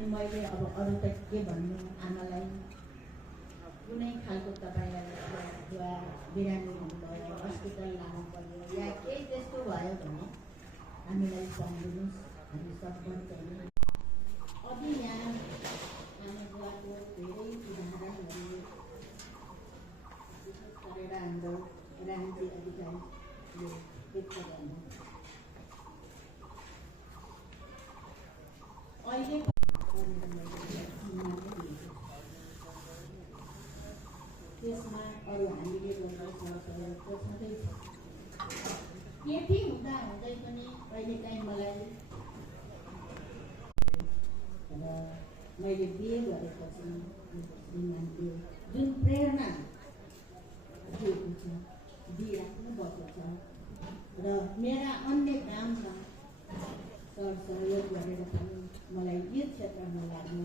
अनि मैले अब अरू त के भन्नु आमालाई कुनै खालको तपाईँलाई वा बिरामी हुनुभयो हस्पिटल लानु पर्यो या केही त्यस्तो भयो भने हामीलाई सम्झिनुहोस् हामी सक्छौँ चाहिँ अघि यहाँ आमा बुवाको धेरै उदाहरणहरू विशेष गरेर हाम्रो रामजी अधिकारीले व्यक्त गर्नु अहिले त्यसमा अरू हामीले गर्ने सहयोगको छँदैछ केटी हुँदा हुँदै पनि कहिलेकाहीँ मलाई र मैले बिहे गरेपछि श्रीमानको जुन प्रेरणा दिएको छ दिइराख्नु भएको छ र मेरा अन्य काममा सहयोग गरेर पनि मलाई यो क्षेत्रमा लाग्नु